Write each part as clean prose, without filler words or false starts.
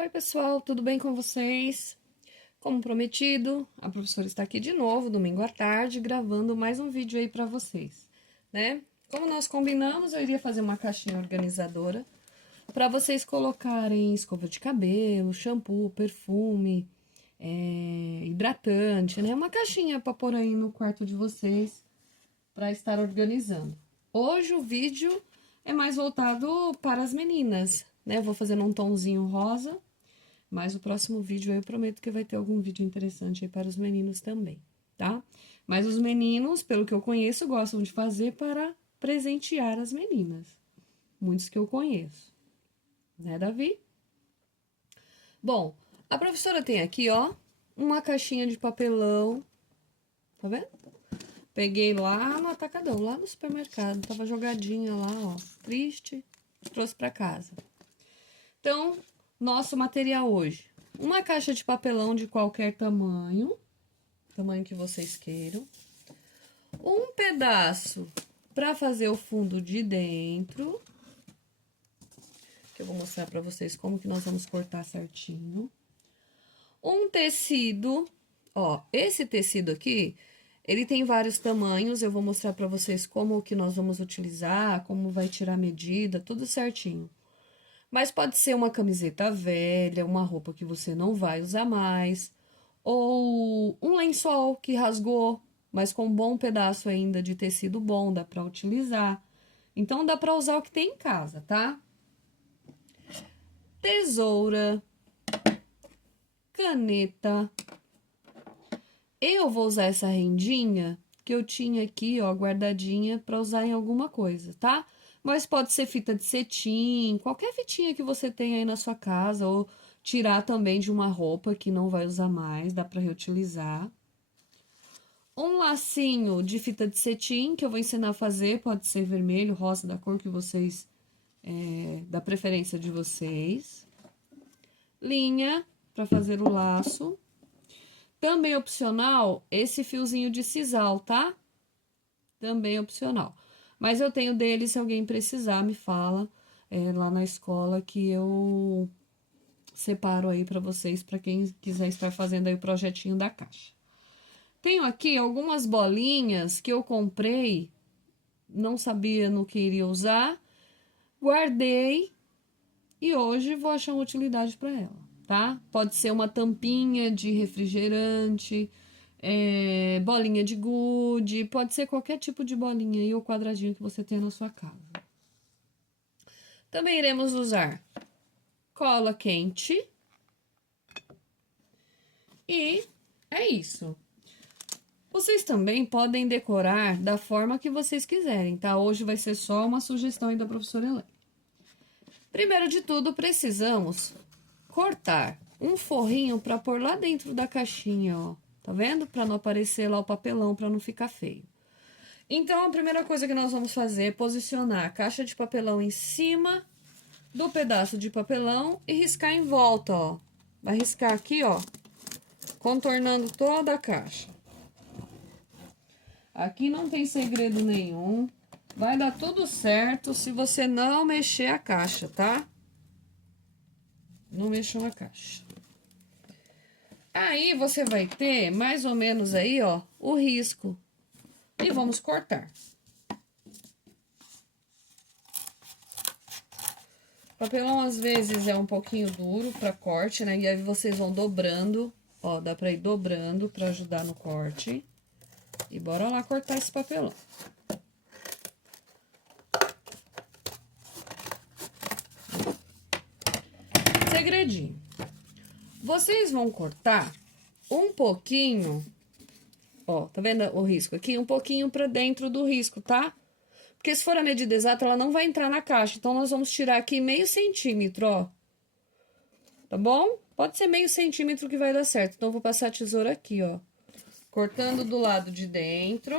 Oi, pessoal, tudo bem com vocês? Como prometido, a professora está aqui de novo, domingo à tarde, gravando mais um vídeo aí para vocês, né? Como nós combinamos, eu iria fazer uma caixinha organizadora para vocês colocarem escova de cabelo, shampoo, perfume, hidratante, né? Uma caixinha para pôr aí no quarto de vocês para estar organizando. Hoje o vídeo é mais voltado para as meninas, né? Eu vou fazer num tomzinho rosa. Mas o próximo vídeo eu prometo que vai ter algum vídeo interessante aí para os meninos também, tá? Mas os meninos, pelo que eu conheço, gostam de fazer para presentear as meninas. Muitos que eu conheço. Né, Davi? Bom, a professora tem aqui, ó, uma caixinha de papelão. Tá vendo? Peguei lá no atacadão, lá no supermercado. Tava jogadinha lá, ó, triste. Trouxe para casa. Então, nosso material hoje: uma caixa de papelão de qualquer tamanho que vocês queiram, um pedaço para fazer o fundo de dentro, que eu vou mostrar para vocês como que nós vamos cortar certinho, um tecido, ó, esse tecido aqui, ele tem vários tamanhos, eu vou mostrar para vocês como que nós vamos utilizar, como vai tirar a medida, tudo certinho. Mas pode ser uma camiseta velha, uma roupa que você não vai usar mais, ou um lençol que rasgou, mas com um bom pedaço ainda de tecido bom, dá para utilizar. Então, dá para usar o que tem em casa, tá? Tesoura, caneta. Eu vou usar essa rendinha que eu tinha aqui, ó, guardadinha para usar em alguma coisa, tá? Mas pode ser fita de cetim, qualquer fitinha que você tenha aí na sua casa, ou tirar também de uma roupa que não vai usar mais, dá para reutilizar. Um lacinho de fita de cetim, que eu vou ensinar a fazer, pode ser vermelho, rosa, da cor que vocês, da preferência de vocês. Linha, para fazer o laço. Também opcional, esse fiozinho de sisal, tá? Também opcional. Mas eu tenho dele, se alguém precisar, me fala lá na escola que eu separo aí para vocês, para quem quiser estar fazendo aí o projetinho da caixa. Tenho aqui algumas bolinhas que eu comprei, não sabia no que iria usar, guardei e hoje vou achar uma utilidade para ela, tá? Pode ser uma tampinha de refrigerante, bolinha de gude, pode ser qualquer tipo de bolinha aí ou quadradinho que você tenha na sua casa. Também iremos usar cola quente e é isso. Vocês também podem decorar da forma que vocês quiserem, tá? Hoje vai ser só uma sugestão aí da professora Helena. Primeiro de tudo, precisamos cortar um forrinho para pôr lá dentro da caixinha, ó. Tá vendo? Para não aparecer lá o papelão, para não ficar feio. Então, a primeira coisa que nós vamos fazer é posicionar a caixa de papelão em cima do pedaço de papelão e riscar em volta, ó. Vai riscar aqui, ó, contornando toda a caixa. Aqui não tem segredo nenhum. Vai dar tudo certo se você não mexer a caixa, tá? Não mexam a caixa. Aí, você vai ter mais ou menos aí, ó, o risco. E vamos cortar. O papelão, às vezes, é um pouquinho duro para corte, né? E aí, vocês vão dobrando, ó, dá pra ir dobrando para ajudar no corte. E bora lá cortar esse papelão. Segredinho. Vocês vão cortar um pouquinho, ó, tá vendo o risco aqui? Um pouquinho pra dentro do risco, tá? Porque se for a medida exata, ela não vai entrar na caixa. Então, nós vamos tirar aqui meio centímetro, ó. Tá bom? Pode ser meio centímetro que vai dar certo. Então, eu vou passar a tesoura aqui, ó. Cortando do lado de dentro.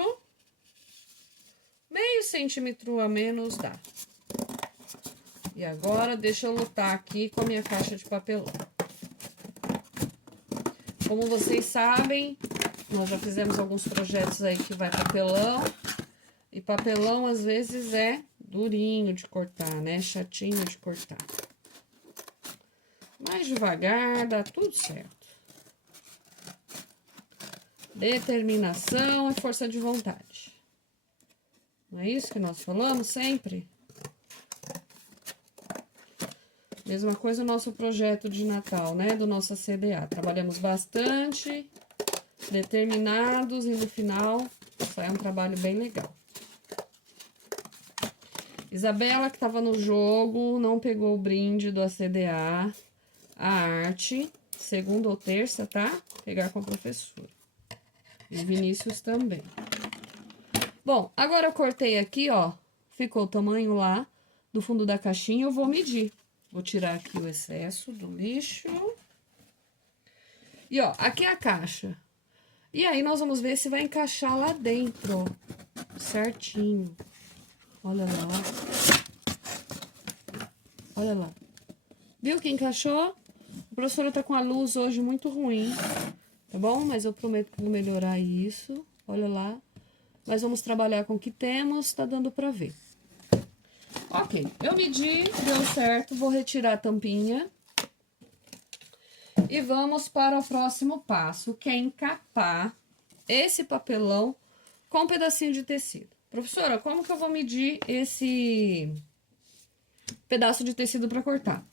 Meio centímetro a menos dá. E agora, deixa eu lutar aqui com a minha caixa de papelão. Como vocês sabem, nós já fizemos alguns projetos aí que vai papelão. E papelão, às vezes, é durinho de cortar, né? Chatinho de cortar. Mais devagar, dá tudo certo. Determinação e força de vontade. Não é isso que nós falamos sempre? Mesma coisa o nosso projeto de Natal, né? Do nosso CDA. Trabalhamos bastante, determinados, e no final sai um trabalho bem legal. Isabela, que estava no jogo, não pegou o brinde do ACDA, a arte, segunda ou terça, tá? Pegar com a professora. E o Vinícius também. Bom, agora eu cortei aqui, ó, ficou o tamanho lá do fundo da caixinha, eu vou medir. Vou tirar aqui o excesso do lixo. E, ó, aqui é a caixa. E aí, nós vamos ver se vai encaixar lá dentro, ó, certinho. Olha lá. Olha lá. Viu que encaixou? A professora tá com a luz hoje muito ruim, tá bom? Mas eu prometo que vou melhorar isso. Olha lá. Mas vamos trabalhar com o que temos, tá dando pra ver. Ok, eu medi, deu certo, vou retirar a tampinha. E vamos para o próximo passo, que é encapar esse papelão com um pedacinho de tecido. Professora, como que eu vou medir esse pedaço de tecido para cortar?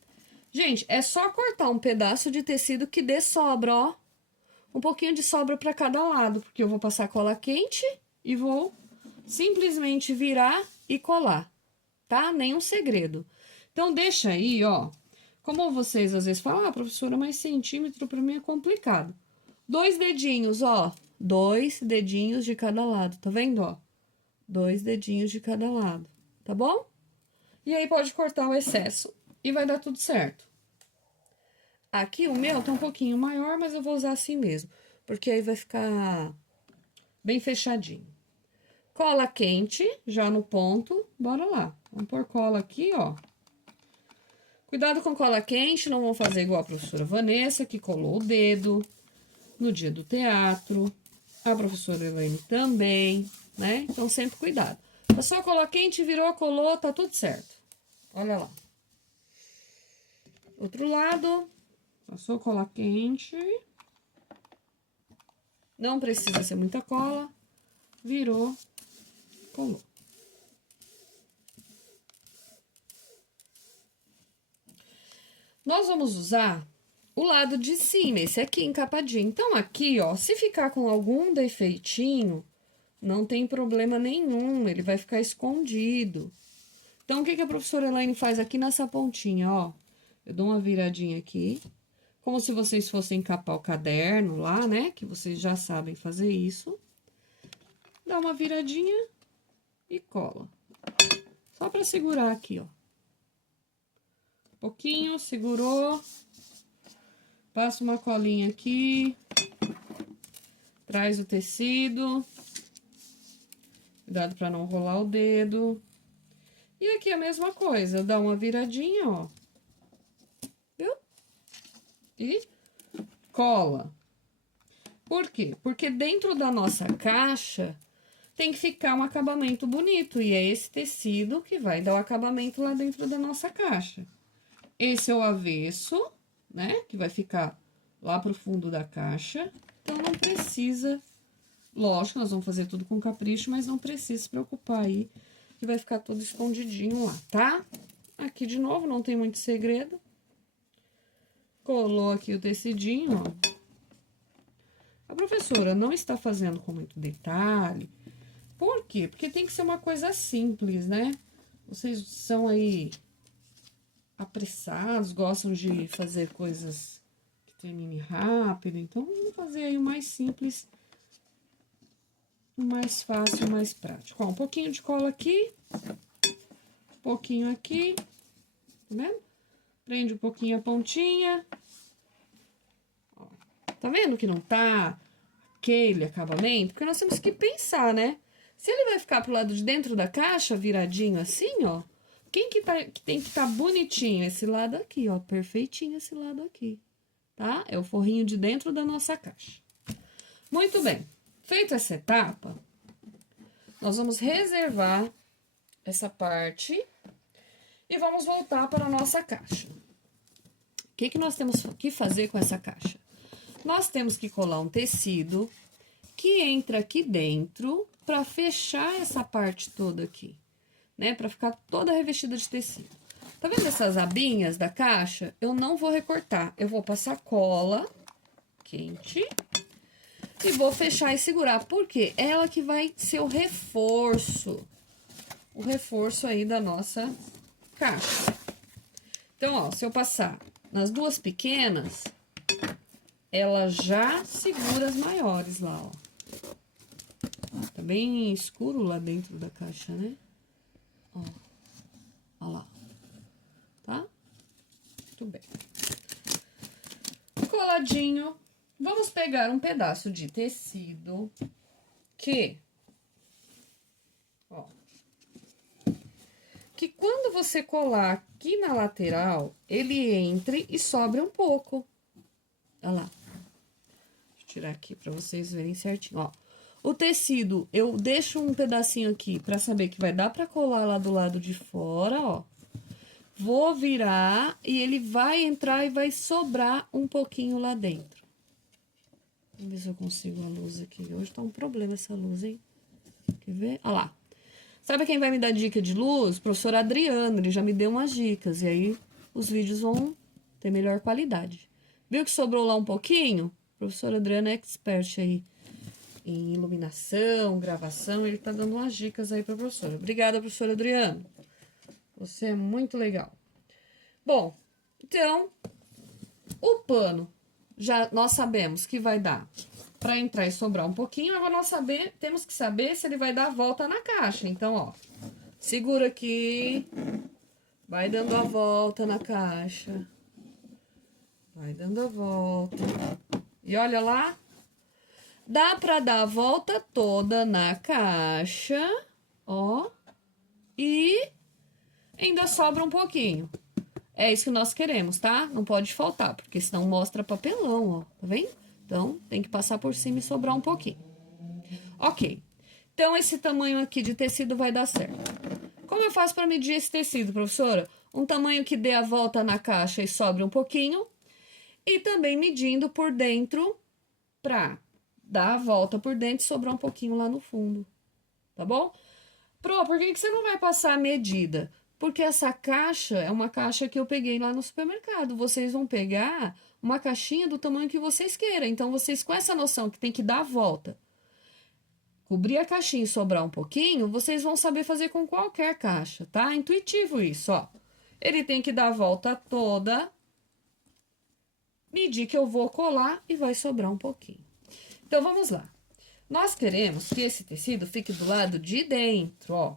Gente, é só cortar um pedaço de tecido que dê sobra, ó. Um pouquinho de sobra para cada lado, porque eu vou passar cola quente e vou simplesmente virar e colar, tá? Nenhum segredo. Então, deixa aí, ó. Como vocês às vezes falam, ah, professora, mas centímetro para mim é complicado. 2 dedinhos, ó. 2 dedinhos de cada lado, tá vendo, ó? 2 dedinhos de cada lado, tá bom? E aí, pode cortar o excesso e vai dar tudo certo. Aqui o meu tá um pouquinho maior, mas eu vou usar assim mesmo, porque aí vai ficar bem fechadinho. Cola quente, já no ponto, bora lá. Vamos pôr cola aqui, ó. Cuidado com cola quente, não vamos fazer igual a professora Vanessa, que colou o dedo no dia do teatro. A professora Elaine também, né? Então, sempre cuidado. Passou a cola quente, virou, colou, tá tudo certo. Olha lá. Outro lado, passou cola quente. Não precisa ser muita cola. Virou, colou. Nós vamos usar o lado de cima, esse aqui encapadinho. Então, aqui, ó, se ficar com algum defeitinho, não tem problema nenhum, ele vai ficar escondido. Então, o que que a professora Elaine faz aqui nessa pontinha, ó? Eu dou uma viradinha aqui, como se vocês fossem encapar o caderno lá, né? Que vocês já sabem fazer isso. Dá uma viradinha e cola. Só pra segurar aqui, ó. Um pouquinho, segurou. Passa uma colinha aqui. Traz o tecido. Cuidado pra não rolar o dedo. E aqui a mesma coisa, dá uma viradinha, ó. Viu? E cola. Por quê? Porque dentro da nossa caixa tem que ficar um acabamento bonito. E é esse tecido que vai dar o acabamento lá dentro da nossa caixa. Esse é o avesso, né? Que vai ficar lá pro fundo da caixa. Então, não precisa... Lógico, nós vamos fazer tudo com capricho, mas não precisa se preocupar aí, que vai ficar tudo escondidinho lá, tá? Aqui, de novo, não tem muito segredo. Colou aqui o tecidinho, ó. A professora não está fazendo com muito detalhe. Por quê? Porque tem que ser uma coisa simples, né? Vocês são aí apressados, gostam de fazer coisas que terminem rápido. Então, vamos fazer aí o mais simples, o mais fácil, o mais prático. Ó, um pouquinho de cola aqui, um pouquinho aqui, tá vendo? Prende um pouquinho a pontinha. Ó, tá vendo que não tá aquele acabamento? Porque nós temos que pensar, né? Se ele vai ficar pro lado de dentro da caixa, viradinho assim, ó, que tem que estar bonitinho? Esse lado aqui, ó, perfeitinho esse lado aqui, tá? É o forrinho de dentro da nossa caixa. Muito bem. Feita essa etapa, nós vamos reservar essa parte e vamos voltar para a nossa caixa. que nós temos que fazer com essa caixa? Nós temos que colar um tecido que entra aqui dentro para fechar essa parte toda aqui, né? Para ficar toda revestida de tecido. Tá vendo essas abinhas da caixa? Eu não vou recortar, eu vou passar cola quente e vou fechar e segurar, porque ela que vai ser o reforço aí da nossa caixa. Então, ó, se eu passar nas duas pequenas, ela já segura as maiores lá, ó. Tá bem escuro lá dentro da caixa, né? Ó, ó lá. Tá? Muito bem. Coladinho. Vamos pegar um pedaço de tecido que quando você colar aqui na lateral, ele entre e sobre um pouco. Olha lá. Deixa eu tirar aqui pra vocês verem certinho, ó. O tecido, eu deixo um pedacinho aqui pra saber que vai dar pra colar lá do lado de fora, ó. Vou virar e ele vai entrar e vai sobrar um pouquinho lá dentro. Vamos ver se eu consigo a luz aqui. Hoje tá um problema essa luz, hein? Quer ver? Olha lá. Sabe quem vai me dar dica de luz? O professor Adriano, ele já me deu umas dicas. E aí, os vídeos vão ter melhor qualidade. Viu que sobrou lá um pouquinho? O professor Adriano é expert aí em iluminação, gravação. Ele tá dando umas dicas aí pra professora. Obrigada, professor Adriano. Você é muito legal. Bom, então, o pano, já nós sabemos que vai dar para entrar e sobrar um pouquinho. Agora, temos que saber se ele vai dar a volta na caixa. Então, ó, segura aqui, vai dando a volta na caixa. Vai dando a volta. E olha lá, dá para dar a volta toda na caixa, ó, e ainda sobra um pouquinho. É isso que nós queremos, tá? Não pode faltar, porque senão mostra papelão, ó. Tá vendo? Então, tem que passar por cima e sobrar um pouquinho. Ok. Então, esse tamanho aqui de tecido vai dar certo. Como eu faço para medir esse tecido, professora? Um tamanho que dê a volta na caixa e sobre um pouquinho. E também medindo por dentro pra dar a volta por dentro e sobrar um pouquinho lá no fundo. Tá bom? Pro, por que você não vai passar a medida? Porque essa caixa é uma caixa que eu peguei lá no supermercado. Vocês vão pegar uma caixinha do tamanho que vocês queiram. Então, vocês com essa noção que tem que dar a volta, cobrir a caixinha e sobrar um pouquinho, vocês vão saber fazer com qualquer caixa, tá? Intuitivo isso, ó. Ele tem que dar a volta toda, medir que eu vou colar e vai sobrar um pouquinho. Então, vamos lá. Nós queremos que esse tecido fique do lado de dentro, ó.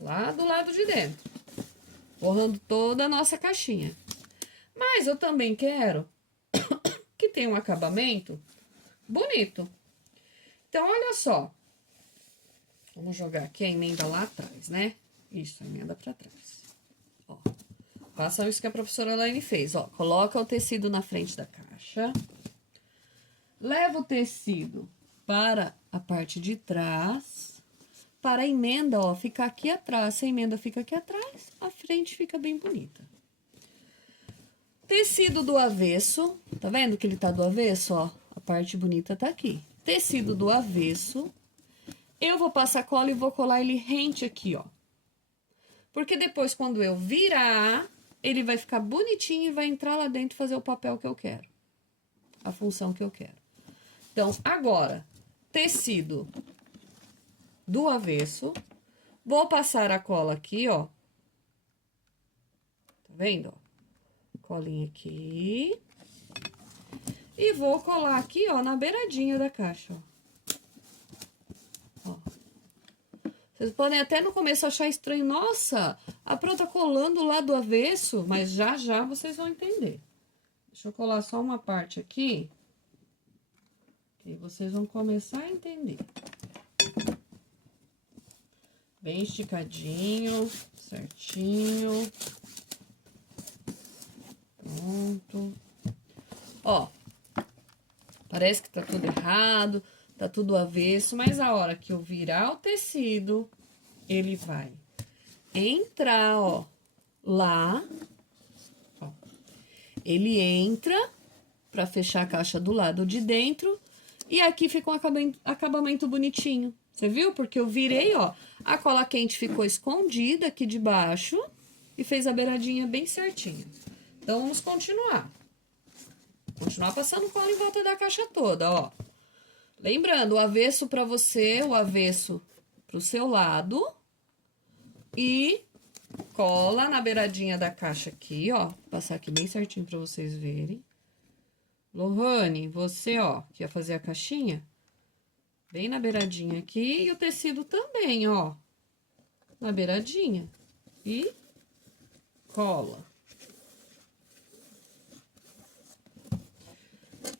Lá do lado de dentro. Forrando toda a nossa caixinha. Mas eu também quero que tenha um acabamento bonito. Então, olha só. Vamos jogar aqui a emenda lá atrás, né? Isso, a emenda pra trás. Ó. Façam isso que a professora Elaine fez, ó. Coloca o tecido na frente da caixa. Leva o tecido para a parte de trás. Para a emenda, ó, ficar aqui atrás. Se a emenda fica aqui atrás, a frente fica bem bonita. Tecido do avesso, tá vendo que ele tá do avesso, ó? A parte bonita tá aqui. Tecido do avesso, eu vou passar cola e vou colar ele rente aqui, ó. Porque depois, quando eu virar, ele vai ficar bonitinho e vai entrar lá dentro e fazer o papel que eu quero. A função que eu quero. Então, agora, tecido do avesso, vou passar a cola aqui, ó. Tá vendo, ó? Colinha aqui. E vou colar aqui, ó, na beiradinha da caixa, ó. Vocês podem até no começo achar estranho. Nossa, a Pro tá colando lá do avesso, mas já já vocês vão entender. Deixa eu colar só uma parte aqui. Que vocês vão começar a entender. Bem esticadinho, certinho. Pronto. Ó, parece que tá tudo errado, tá tudo avesso, mas a hora que eu virar o tecido, ele vai entrar, ó, lá, ó, Ele entra para fechar a caixa do lado de dentro e aqui fica um acabamento bonitinho. Você viu? Porque eu virei, ó, a cola quente ficou escondida aqui de baixo e fez a beiradinha bem certinho. Então, vamos continuar. Continuar passando cola em volta da caixa toda, ó. Lembrando, o avesso para você, o avesso pro seu lado. E cola na beiradinha da caixa aqui, ó. Vou passar aqui bem certinho para vocês verem. Lohane, você, ó, que ia fazer a caixinha, bem na beiradinha aqui. E o tecido também, ó, na beiradinha. E cola.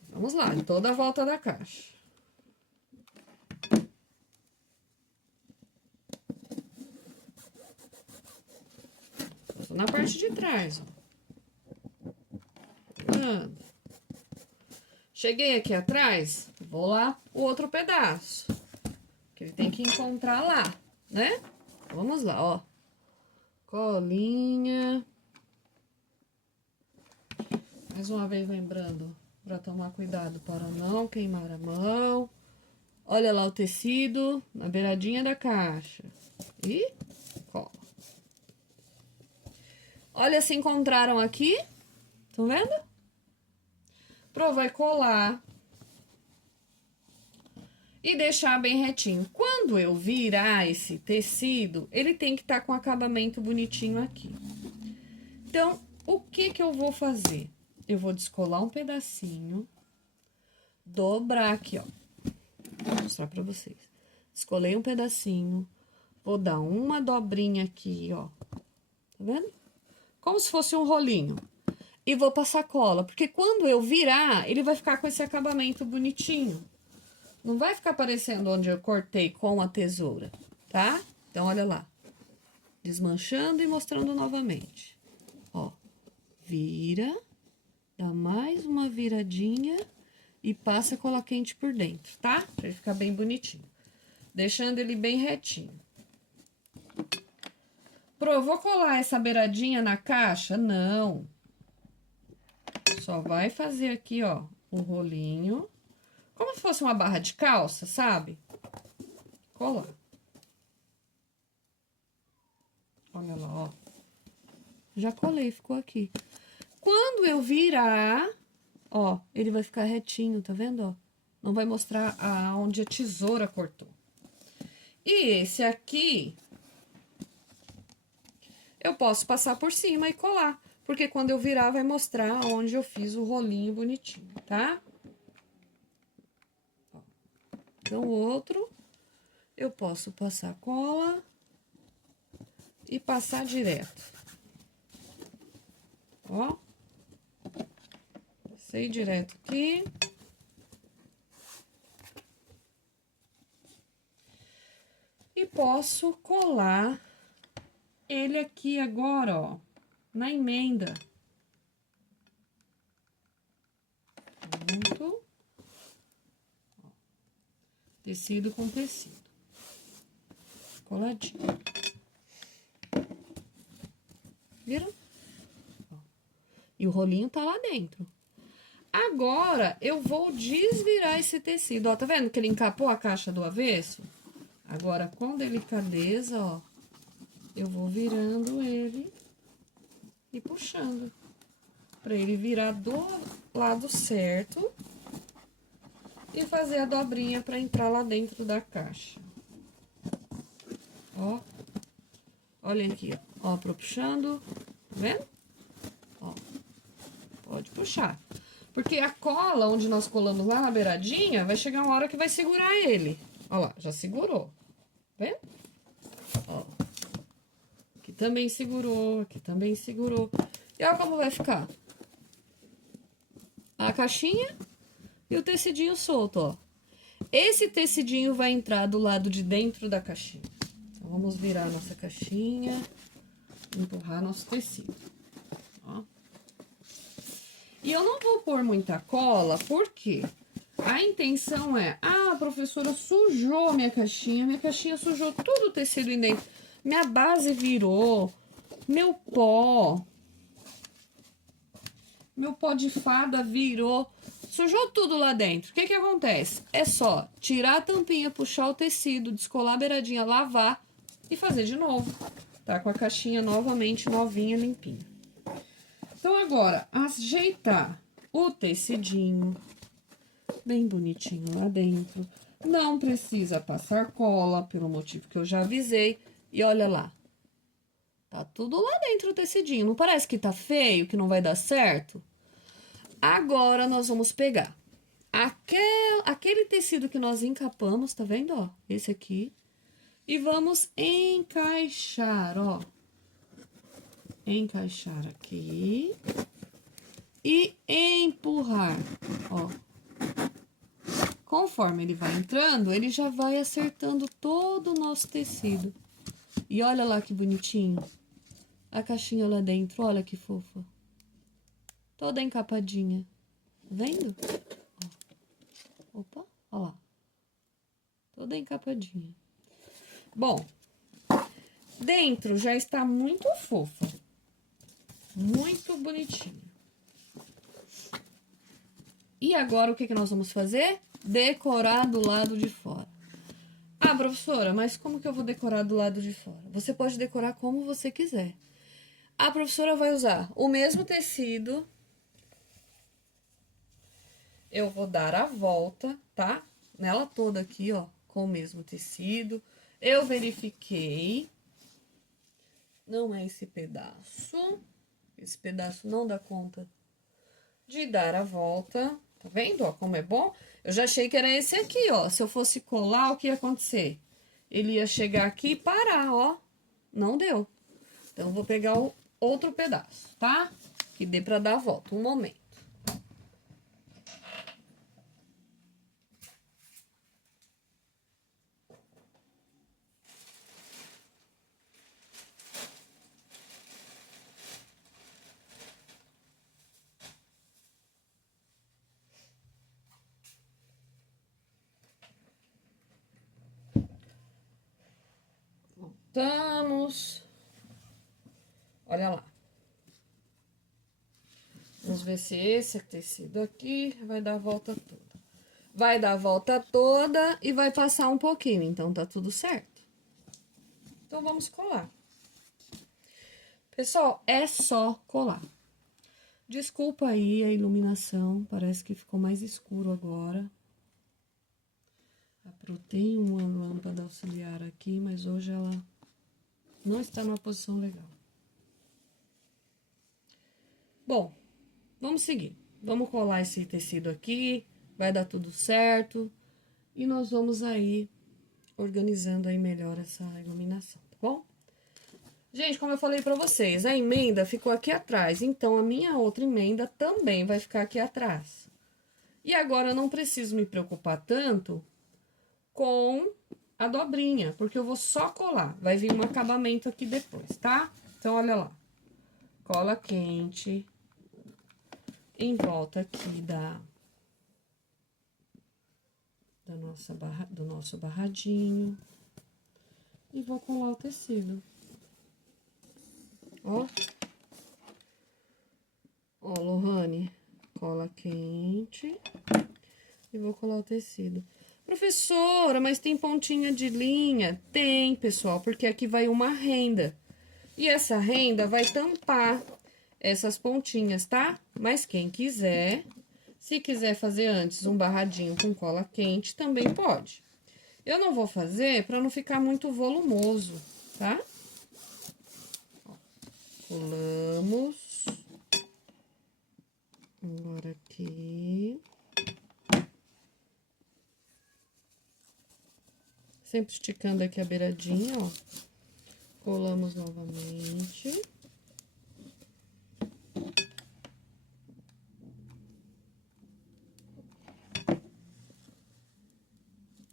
Vamos lá, em toda a volta da caixa. Tô na parte de trás, ó. Cheguei aqui atrás, vou lá o outro pedaço. Que ele tem que encontrar lá, né? Vamos lá, ó. Colinha. Mais uma vez lembrando para tomar cuidado para não queimar a mão. Olha lá o tecido na beiradinha da caixa. E cola. Olha, se encontraram aqui. Estão vendo? Vai colar. E deixar bem retinho. Quando eu virar esse tecido, ele tem que estar com acabamento bonitinho aqui. Então, o que que eu vou fazer? Eu vou descolar um pedacinho, dobrar aqui, ó. Vou mostrar pra vocês. Descolei um pedacinho, vou dar uma dobrinha aqui, ó. Tá vendo? Como se fosse um rolinho. E vou passar cola, porque quando eu virar, ele vai ficar com esse acabamento bonitinho. Não vai ficar aparecendo onde eu cortei com a tesoura, tá? Então, olha lá. Desmanchando e mostrando novamente. Ó, vira, dá mais uma viradinha e passa cola quente por dentro, tá? Pra ele ficar bem bonitinho. Deixando ele bem retinho. Vou colar essa beiradinha na caixa? Não. Só vai fazer aqui, ó, um rolinho. Como se fosse uma barra de calça, sabe? Colar. Olha lá, ó. Já colei, ficou aqui. Quando eu virar, ó, ele vai ficar retinho, tá vendo, ó? Não vai mostrar onde a tesoura cortou. E esse aqui, eu posso passar por cima e colar. Porque quando eu virar, vai mostrar onde eu fiz o rolinho bonitinho, tá? Então, o outro, eu posso passar cola e passar direto. Ó. Passei direto aqui. E posso colar ele aqui agora, ó, na emenda. Pronto. Ó, tecido com tecido. Coladinho. Viram? Ó. E o rolinho tá lá dentro. Agora, eu vou desvirar esse tecido. Ó, tá vendo que ele encapou a caixa do avesso? Agora, com delicadeza, ó, eu vou virando ele e puxando. Pra ele virar do lado certo e fazer a dobrinha pra entrar lá dentro da caixa. Ó. Olha aqui, ó. Ó, puxando. Tá vendo? Ó. Pode puxar. Porque a cola, onde nós colamos lá na beiradinha, vai chegar uma hora que vai segurar ele. Ó lá, já segurou. Tá vendo? Ó. Aqui também segurou, aqui também segurou. E olha como vai ficar. A caixinha e o tecidinho solto, ó. Esse tecidinho vai entrar do lado de dentro da caixinha. Então, vamos virar a nossa caixinha, empurrar nosso tecido, ó. E eu não vou pôr muita cola, porque a intenção é... Ah, professora, sujou minha caixinha sujou tudo o tecido em dentro. Minha base virou, meu pó... meu pó de fada virou, sujou tudo lá dentro. O que que acontece? É só tirar a tampinha, puxar o tecido, descolar a beiradinha, lavar e fazer de novo. Tá com a caixinha novamente novinha, limpinha. Então agora, ajeitar o tecidinho bem bonitinho lá dentro. Não precisa passar cola, pelo motivo que eu já avisei. E olha lá, tá tudo lá dentro o tecidinho. Não parece que tá feio, que não vai dar certo? Agora, nós vamos pegar aquele tecido que nós encapamos, tá vendo, ó? Esse aqui. E vamos encaixar, ó. Encaixar aqui. E empurrar, ó. Conforme ele vai entrando, ele já vai acertando todo o nosso tecido. E olha lá que bonitinho. A caixinha lá dentro, olha que fofa. Toda encapadinha. Vendo? Ó. Opa, ó lá. Toda encapadinha. Bom, dentro já está muito fofa. Muito bonitinho. E agora o que nós vamos fazer? Decorar do lado de fora. Ah, professora, mas como que eu vou decorar do lado de fora? Você pode decorar como você quiser. A professora vai usar o mesmo tecido. Eu vou dar a volta, tá? Nela toda aqui, ó, com o mesmo tecido. Eu verifiquei. Não é esse pedaço. Esse pedaço não dá conta de dar a volta. Tá vendo, ó, como é bom? Eu já achei que era esse aqui, ó. Se eu fosse colar, o que ia acontecer? Ele ia chegar aqui e parar, ó. Não deu. Então, eu vou pegar o outro pedaço, tá? Que dê pra dar a volta. Um momento. Voltamos. Olha lá. Vamos ver se esse tecido aqui vai dar a volta toda. Vai dar a volta toda e vai passar um pouquinho, então tá tudo certo. Então, vamos colar. Pessoal, é só colar. Desculpa aí a iluminação, parece que ficou mais escuro agora. A Pro tem uma lâmpada auxiliar aqui, mas hoje ela não está numa posição legal. Bom, vamos seguir. Vamos colar esse tecido aqui, vai dar tudo certo. E nós vamos aí organizando aí melhor essa iluminação, tá bom? Gente, como eu falei pra vocês, a emenda ficou aqui atrás, então a minha outra emenda também vai ficar aqui atrás. E agora eu não preciso me preocupar tanto com a dobrinha, porque eu vou só colar. Vai vir um acabamento aqui depois, tá? Então, olha lá. Cola quente em volta aqui do nosso barradinho. E vou colar o tecido. Ó. Ó, Lohane, cola quente. E vou colar o tecido. Professora, mas tem pontinha de linha? Tem, pessoal, porque aqui vai uma renda. E essa renda vai tampar essas pontinhas, tá? Mas quem quiser, se quiser fazer antes um barradinho com cola quente, também pode. Eu não vou fazer para não ficar muito volumoso, tá? Ó, colamos. Agora aqui. Sempre esticando aqui a beiradinha, ó. Colamos novamente.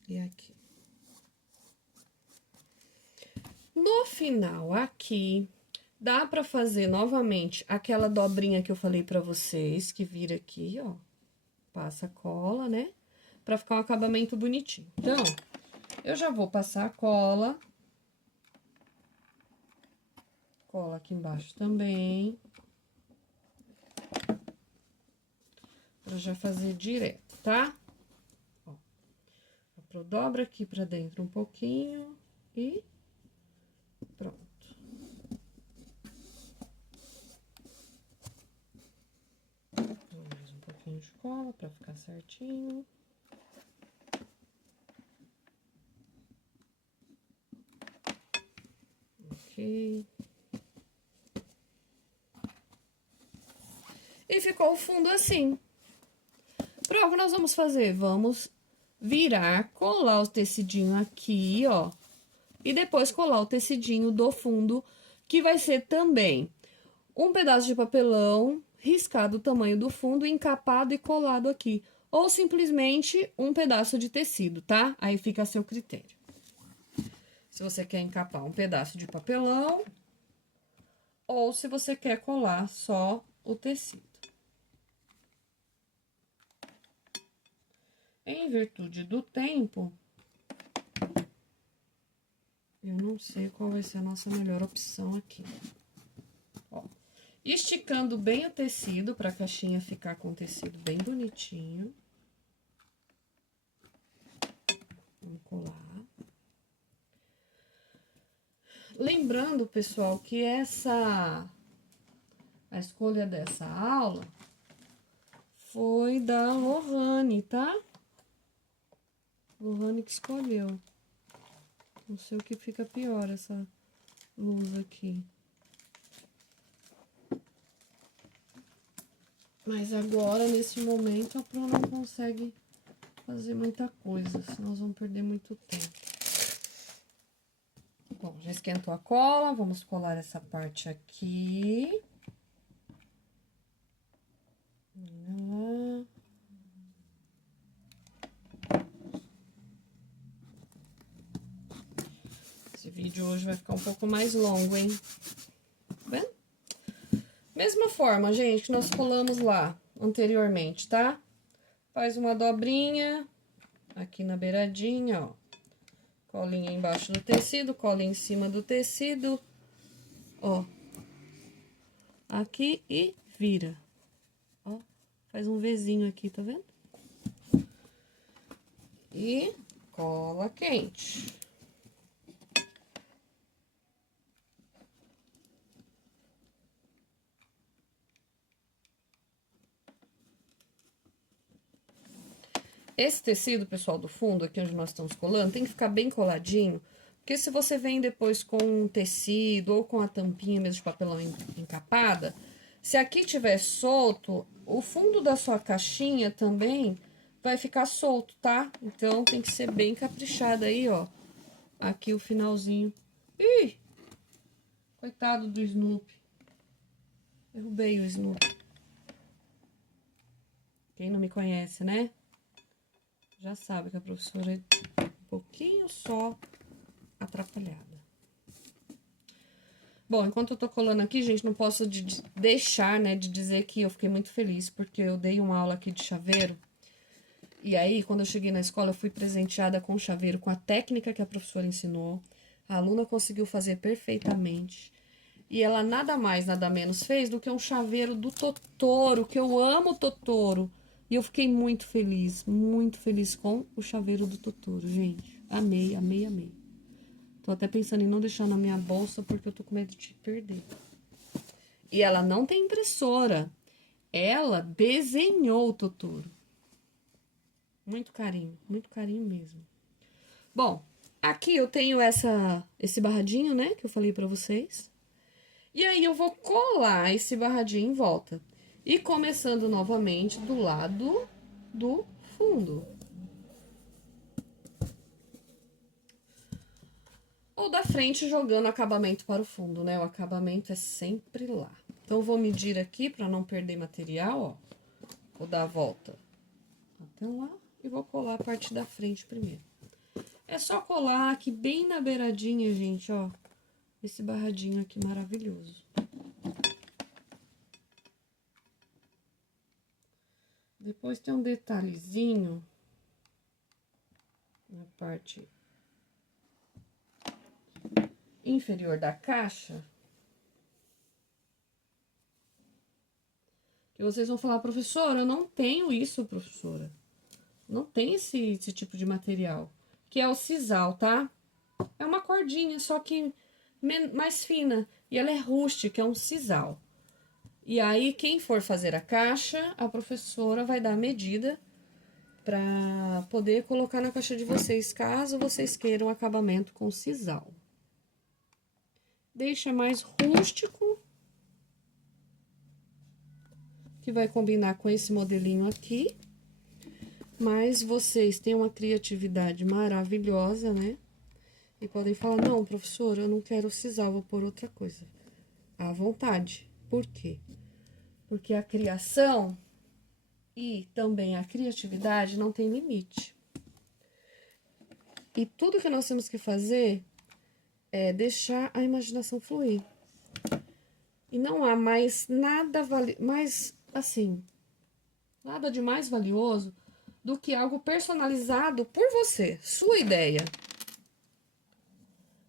E aqui. No final, aqui, dá pra fazer novamente aquela dobrinha que eu falei pra vocês, que vira aqui, ó. Passa cola, né? Pra ficar um acabamento bonitinho. Então, eu já vou passar a cola. Cola aqui embaixo também. pra já fazer direto, tá? Ó, dobra aqui pra dentro um pouquinho e pronto. Mais um pouquinho de cola pra ficar certinho. Ok. E ficou o fundo assim. Para o que nós vamos fazer? Vamos virar, colar o tecidinho aqui, ó. E depois colar o tecidinho do fundo, que vai ser também um pedaço de papelão riscado o tamanho do fundo, encapado e colado aqui. Ou simplesmente um pedaço de tecido, tá? Aí fica a seu critério. Se você quer encapar um pedaço de papelão, ou se você quer colar só o tecido. Em virtude do tempo, eu não sei qual vai ser a nossa melhor opção aqui. Ó, esticando bem o tecido para a caixinha ficar com o tecido bem bonitinho. Vamos colar. Lembrando, pessoal, que a escolha dessa aula foi da Lohane, tá? Lohane que escolheu. Não sei o que fica pior, essa luz aqui. Mas agora, nesse momento, a Pro não consegue fazer muita coisa, senão nós vamos perder muito tempo. Bom, já esquentou a cola, vamos colar essa parte aqui. Esse vídeo hoje vai ficar um pouco mais longo, hein? Tá vendo? Mesma forma, gente, que nós colamos lá anteriormente, tá? Faz uma dobrinha aqui na beiradinha, ó. Colinha embaixo do tecido, cola em cima do tecido, ó. Aqui e vira. Ó, faz um Vzinho aqui, tá vendo? E cola quente. Esse tecido, pessoal, do fundo, aqui onde nós estamos colando, tem que ficar bem coladinho, porque se você vem depois com um tecido ou com a tampinha mesmo de papelão encapada, se aqui tiver solto, o fundo da sua caixinha também vai ficar solto, tá? Então, tem que ser bem caprichado aí, ó. Aqui o finalzinho. Ih! Coitado do Snoopy. Derrubei o Snoopy. Quem não me conhece, né? Já sabe que a professora é um pouquinho só atrapalhada. Bom, enquanto eu tô colando aqui, gente, não posso deixar, né, de dizer que eu fiquei muito feliz, porque eu dei uma aula aqui de chaveiro. E aí, quando eu cheguei na escola, eu fui presenteada com o chaveiro, com a técnica que a professora ensinou. A aluna conseguiu fazer perfeitamente. E ela nada mais, nada menos fez do que um chaveiro do Totoro, que eu amo o Totoro. E eu fiquei muito feliz com o chaveiro do Totoro, gente. Amei, amei, amei. Tô até pensando em não deixar na minha bolsa, porque eu tô com medo de perder. E ela não tem impressora. Ela desenhou o Totoro. Muito carinho mesmo. Bom, aqui eu tenho esse barradinho, né, que eu falei pra vocês. E aí, eu vou colar esse barradinho em volta. E começando novamente do lado do fundo. Ou da frente, jogando acabamento para o fundo, né? O acabamento é sempre lá. Então, eu vou medir aqui para não perder material, ó. Vou dar a volta até lá e vou colar a parte da frente primeiro. É só colar aqui bem na beiradinha, gente, ó. Esse barradinho aqui maravilhoso. Depois tem um detalhezinho na parte inferior da caixa, Que vocês vão falar, professora, eu não tenho isso, professora. Não tem esse tipo de material. Que é o sisal, tá? É uma cordinha, só que mais fina. E ela é rústica, é um sisal. E aí, quem for fazer a caixa, a professora vai dar a medida para poder colocar na caixa de vocês, caso vocês queiram acabamento com sisal. Deixa mais rústico, que vai combinar com esse modelinho aqui. Mas vocês têm uma criatividade maravilhosa, né? E podem falar, não, professora, eu não quero sisal, vou pôr outra coisa. À vontade. Por quê? Porque a criação e também a criatividade não tem limite. E tudo que nós temos que fazer é deixar a imaginação fluir. E não há mais nada nada de mais valioso do que algo personalizado por você, sua ideia.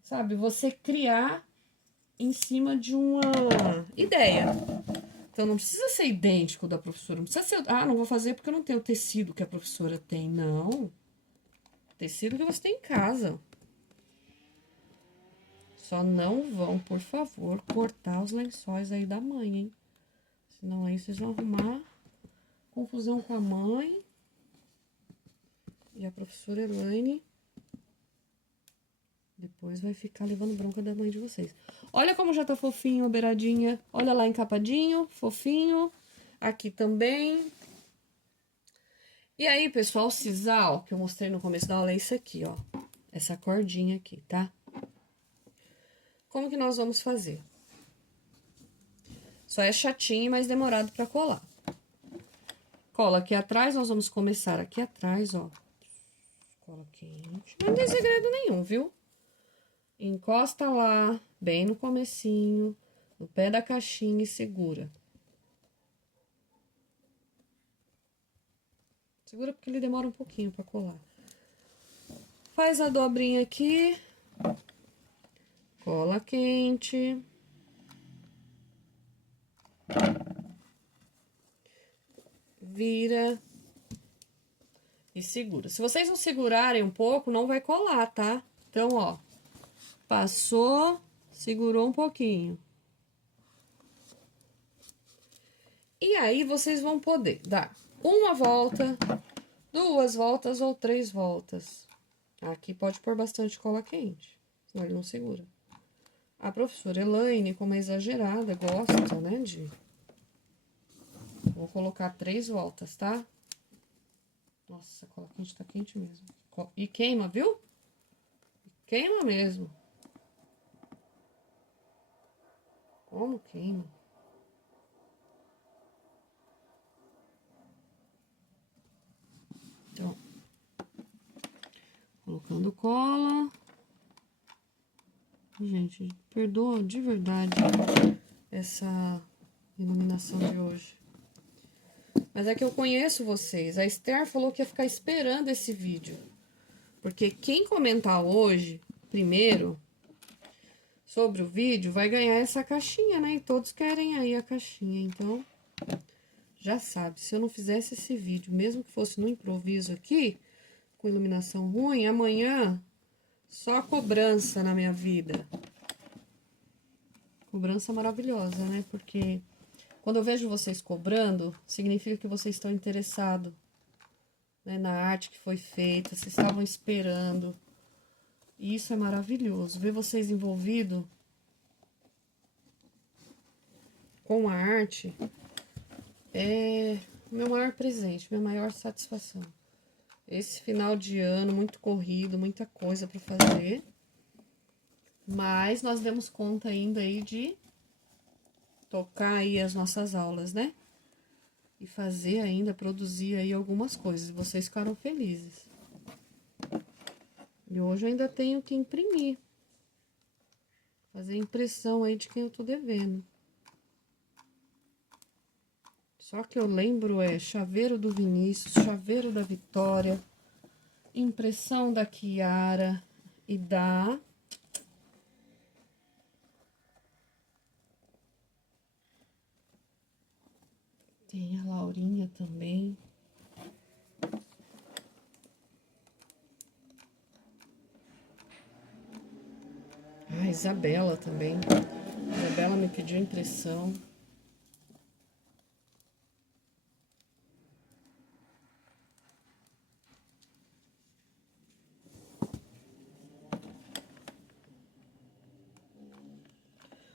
Sabe, você criar em cima de uma ideia. Então, não precisa ser idêntico da professora. Não precisa ser, não vou fazer porque eu não tenho o tecido que a professora tem. Não. Tecido que você tem em casa. Só não vão, por favor, cortar os lençóis aí da mãe, hein? Senão aí vocês vão arrumar confusão com a mãe e a professora Elaine. Depois vai ficar levando bronca da mãe de vocês. Olha como já tá fofinho a beiradinha. Olha lá, encapadinho, fofinho. Aqui também. E aí, pessoal, o sisal que eu mostrei no começo da aula é isso aqui, ó. Essa cordinha aqui, tá? Como que nós vamos fazer? Só é chatinho e mais demorado pra colar. Cola aqui atrás, nós vamos começar aqui atrás, ó. Cola quente. Não tem segredo nenhum, viu? Encosta lá, bem no comecinho, no pé da caixinha e segura. Segura porque ele demora um pouquinho pra colar. Faz a dobrinha aqui. Cola quente. Vira. E segura. Se vocês não segurarem um pouco, não vai colar, tá? Então, ó. Passou, segurou um pouquinho. E aí, vocês vão poder dar uma volta, 2 voltas ou 3 voltas. Aqui pode pôr bastante cola quente, senão ele não segura. A professora Elaine, como é exagerada, gosta, né, de... Vou colocar 3 voltas, tá? Nossa, a cola quente tá quente mesmo. E queima, viu? Queima mesmo. Como queima? Então, colocando cola. Gente, perdoa de verdade essa iluminação de hoje. Mas é que eu conheço vocês. A Esther falou que ia ficar esperando esse vídeo. Porque quem comentar hoje, primeiro, sobre o vídeo, vai ganhar essa caixinha, né? E todos querem aí a caixinha. Então, já sabe, se eu não fizesse esse vídeo, mesmo que fosse no improviso aqui, com iluminação ruim, amanhã só cobrança na minha vida. Cobrança maravilhosa, né? Porque quando eu vejo vocês cobrando, significa que vocês estão interessados, né, na arte que foi feita, vocês estavam esperando. E isso é maravilhoso. Ver vocês envolvidos com a arte é meu maior presente, minha maior satisfação. Esse final de ano, muito corrido, muita coisa para fazer. Mas nós demos conta ainda aí de tocar aí as nossas aulas, né? E fazer ainda, produzir aí algumas coisas. Vocês ficaram felizes. E hoje eu ainda tenho que imprimir. Fazer impressão aí de quem eu tô devendo. Só que eu lembro chaveiro do Vinícius, chaveiro da Vitória, impressão da Kiara e da... Tem a Laurinha também. Ah, Isabela também. Isabela me pediu impressão.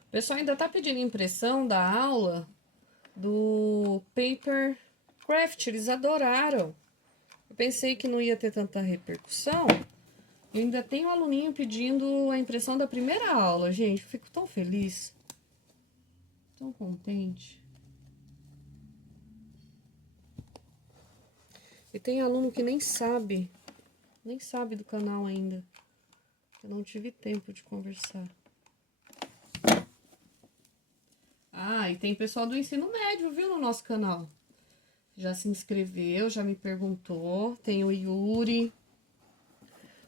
O pessoal ainda tá pedindo impressão da aula do Paper Craft. Eles adoraram. Eu pensei que não ia ter tanta repercussão. E ainda tem um aluninho pedindo a impressão da primeira aula, gente. Eu fico tão feliz. Tão contente. E tem aluno que nem sabe do canal ainda. Eu não tive tempo de conversar. Ah, e tem pessoal do ensino médio, viu, no nosso canal. Já se inscreveu, já me perguntou. Tem o Yuri,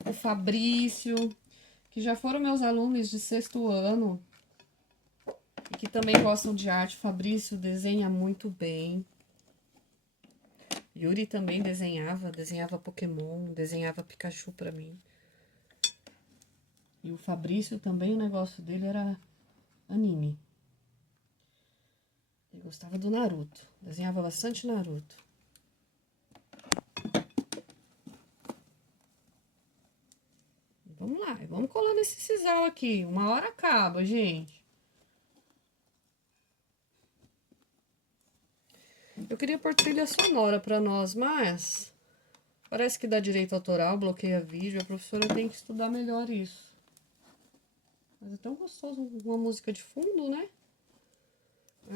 o Fabrício, que já foram meus alunos de 6º ano. E que também gostam de arte. Fabrício desenha muito bem. Yuri também desenhava Pokémon, desenhava Pikachu pra mim. E o Fabrício também, o negócio dele era anime. Ele gostava do Naruto, desenhava bastante Naruto. Vamos lá, vamos colando esse sisal aqui. Uma hora acaba, gente. Eu queria pôr trilha sonora pra nós, mas parece que dá direito autoral, bloqueia vídeo. A professora tem que estudar melhor isso. Mas é tão gostoso uma música de fundo, né?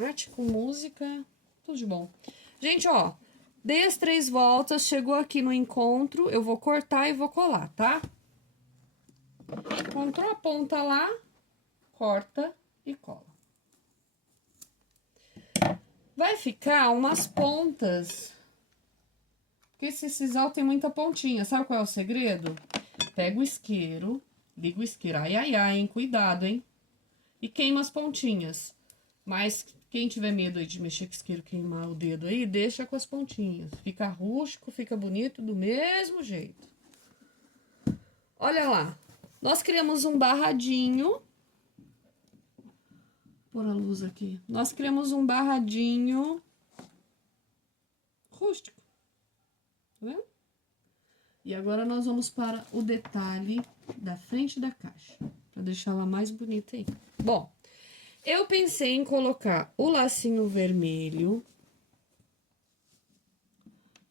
Arte com música, tudo de bom. Gente, ó, dei as 3 voltas, chegou aqui no encontro, eu vou cortar e vou colar, tá? Encontrou a ponta lá, corta e cola. Vai ficar umas pontas, porque esse sisal tem muita pontinha. Sabe qual é o segredo? Pega o isqueiro, liga o isqueiro, ai, ai, ai, hein? Cuidado, hein? E queima as pontinhas. Mas quem tiver medo aí de mexer com isqueiro, queimar o dedo aí, deixa com as pontinhas. Fica rústico, fica bonito do mesmo jeito. Olha lá. Nós criamos um barradinho. Vou pôr a luz aqui. Nós criamos um barradinho rústico. Tá vendo? E agora nós vamos para o detalhe da frente da caixa. Pra deixar ela mais bonita aí. Bom, eu pensei em colocar o lacinho vermelho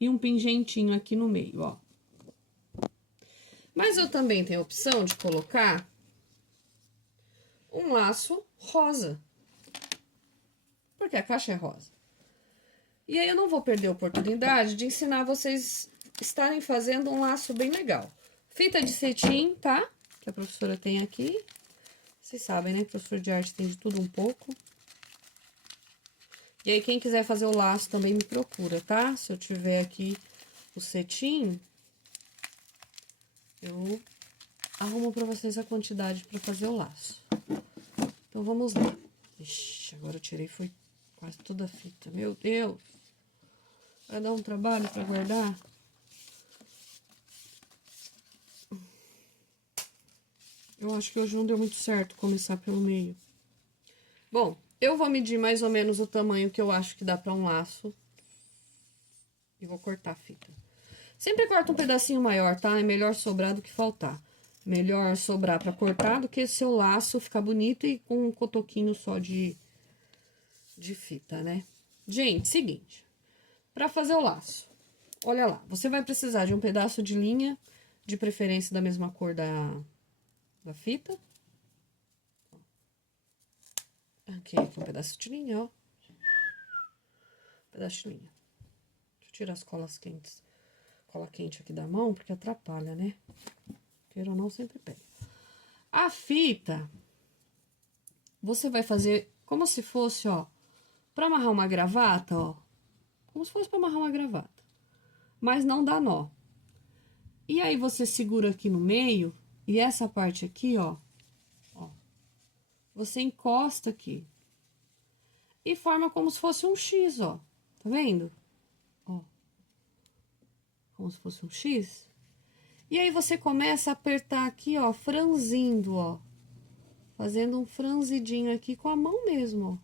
e um pingentinho aqui no meio, ó. Mas eu também tenho a opção de colocar um laço rosa. Porque a caixa é rosa. E aí eu não vou perder a oportunidade de ensinar vocês estarem fazendo um laço bem legal. Fita de cetim, tá? Que a professora tem aqui. Vocês sabem, né? Professor de arte tem de tudo um pouco. E aí, quem quiser fazer o laço também me procura, tá? Se eu tiver aqui o cetim, eu arrumo pra vocês a quantidade pra fazer o laço. Então, vamos lá. Ixi, agora eu tirei, foi quase toda a fita. Meu Deus! Vai dar um trabalho pra guardar? Eu acho que hoje não deu muito certo começar pelo meio. Bom, eu vou medir mais ou menos o tamanho que eu acho que dá pra um laço. E vou cortar a fita. Sempre corta um pedacinho maior, tá? É melhor sobrar do que faltar. Melhor sobrar pra cortar do que seu laço ficar bonito e com um cotoquinho só de fita, né? Gente, seguinte. Pra fazer o laço, olha lá. Você vai precisar de um pedaço de linha, de preferência da mesma cor da fita. Aqui, um pedaço de linha, ó. Pedaço de linha. Deixa eu tirar as colas quentes. Cola quente aqui da mão, porque atrapalha, né? Queira ou não, sempre pega. A fita, você vai fazer como se fosse, ó, pra amarrar uma gravata, ó. Como se fosse pra amarrar uma gravata. Mas não dá nó. E aí, você segura aqui no meio, e essa parte aqui, ó, você encosta aqui. E forma como se fosse um X, ó. Tá Tá vendo? Ó. Como se fosse um X. E aí, você começa a apertar aqui, ó, franzindo, ó. Fazendo um franzidinho aqui com a mão mesmo, ó.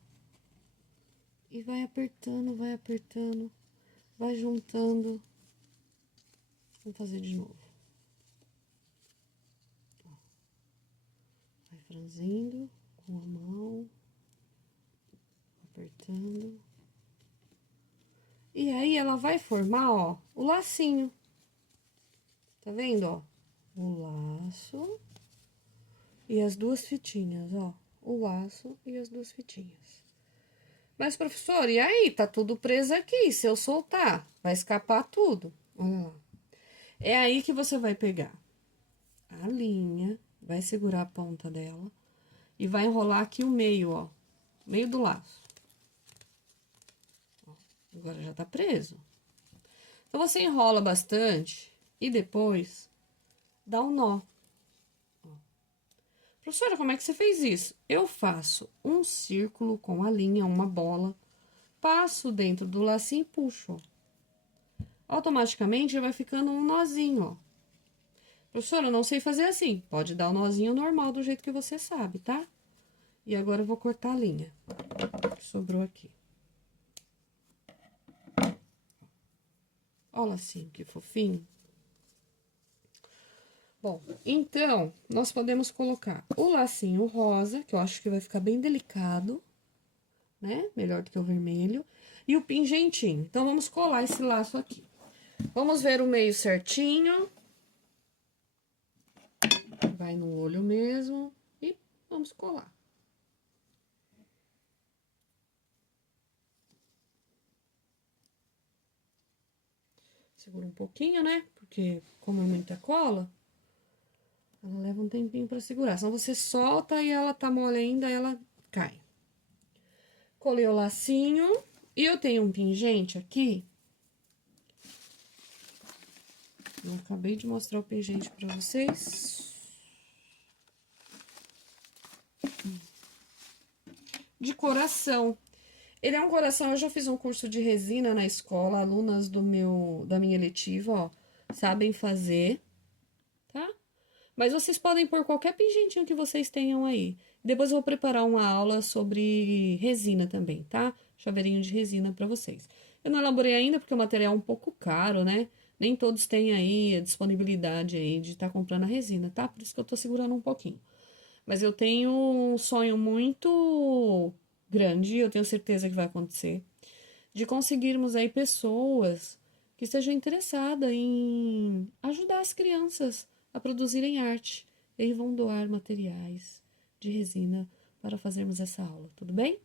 E vai apertando, vai juntando. Vamos fazer de novo. Ó. Vai franzindo com a mão. Apertando. E aí, ela vai formar, ó, o lacinho. Tá vendo, ó? O laço e as duas fitinhas, ó. O laço e as duas fitinhas. Mas, professor, e aí? Tá tudo preso aqui. Se eu soltar, vai escapar tudo. Olha lá. É aí que você vai pegar a linha, vai segurar a ponta dela e vai enrolar aqui o meio, ó. Meio do laço. Ó, agora já tá preso. Então, você enrola bastante e depois dá um nó. Ó. Professora, como é que você fez isso? Eu faço um círculo com a linha, uma bola, passo dentro do lacinho e puxo, ó. Automaticamente vai ficando um nozinho, ó. Professora, eu não sei fazer assim. Pode dar o nozinho normal do jeito que você sabe, tá? E agora eu vou cortar a linha que sobrou aqui. Olha o lacinho, que fofinho. Bom, então, nós podemos colocar o lacinho rosa, que eu acho que vai ficar bem delicado, né? Melhor do que o vermelho. E o pingentinho. Então, vamos colar esse laço aqui. Vamos ver o meio certinho. Vai no olho mesmo. E vamos colar. Segura um pouquinho, né? Porque como é muita cola, ela leva um tempinho pra segurar. Senão você solta e ela tá mole ainda, ela cai. Colei o lacinho. E eu tenho um pingente aqui. Eu acabei de mostrar o pingente pra vocês. De coração. Ele é um coração, eu já fiz um curso de resina na escola, alunas da minha eletiva, ó, sabem fazer, tá? Mas vocês podem pôr qualquer pingentinho que vocês tenham aí. Depois eu vou preparar uma aula sobre resina também, tá? Chaveirinho de resina pra vocês. Eu não elaborei ainda porque o material é um pouco caro, né? Nem todos têm aí a disponibilidade aí de estar comprando a resina, tá? Por isso que eu tô segurando um pouquinho. Mas eu tenho um sonho muito grande, eu tenho certeza que vai acontecer, de conseguirmos aí pessoas que estejam interessadas em ajudar as crianças a produzirem arte. E aí vão doar materiais de resina para fazermos essa aula, tudo bem?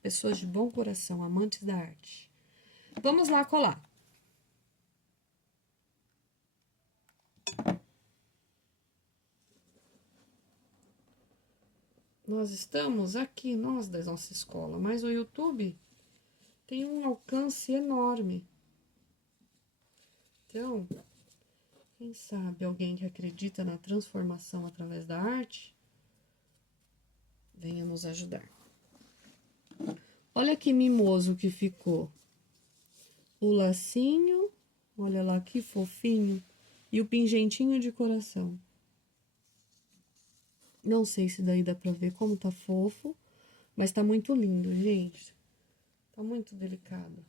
Pessoas de bom coração, amantes da arte. Vamos lá colar. Nós estamos aqui, nós da nossa escola, mas o YouTube tem um alcance enorme. Então, quem sabe alguém que acredita na transformação através da arte, venha nos ajudar. Olha que mimoso que ficou. O lacinho, olha lá que fofinho, e o pingentinho de coração. Não sei se daí dá pra ver como tá fofo, mas tá muito lindo, gente. Tá muito delicado.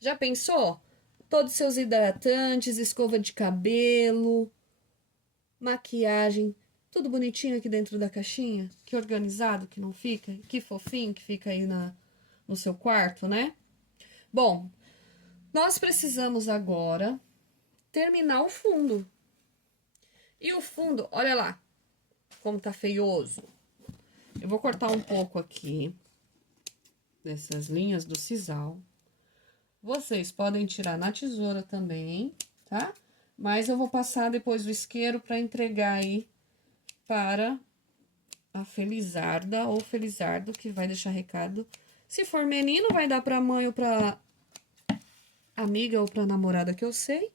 Já pensou? Todos os seus hidratantes, escova de cabelo, maquiagem, tudo bonitinho aqui dentro da caixinha. Que organizado que não fica, que fofinho que fica aí no seu quarto, né? Bom, nós precisamos agora terminar o fundo. E o fundo, olha lá, como tá feioso. Eu vou cortar um pouco aqui dessas linhas do sisal. Vocês podem tirar na tesoura também, tá? Mas eu vou passar depois o isqueiro para entregar aí para a Felizarda ou Felizardo, que vai deixar recado. Se for menino, vai dar pra mãe ou pra amiga ou pra namorada que eu sei.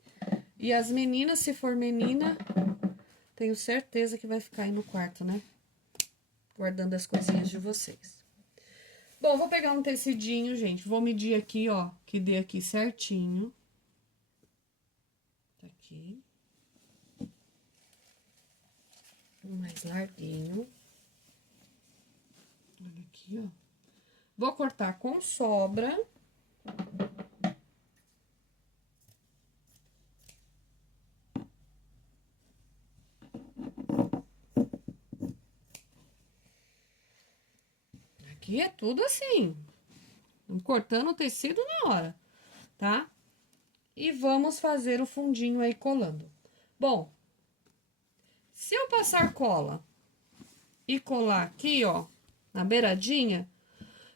E as meninas, se for menina, tenho certeza que vai ficar aí no quarto, né? Guardando as coisinhas de vocês. Bom, vou pegar um tecidinho, gente. Vou medir aqui, ó, que dê aqui certinho. Tá aqui. Um mais larguinho. Olha aqui, ó. Vou cortar com sobra. Aqui é tudo assim. Cortando o tecido na hora, tá? E vamos fazer o fundinho aí colando. Bom, se eu passar cola e colar aqui, ó, na beiradinha,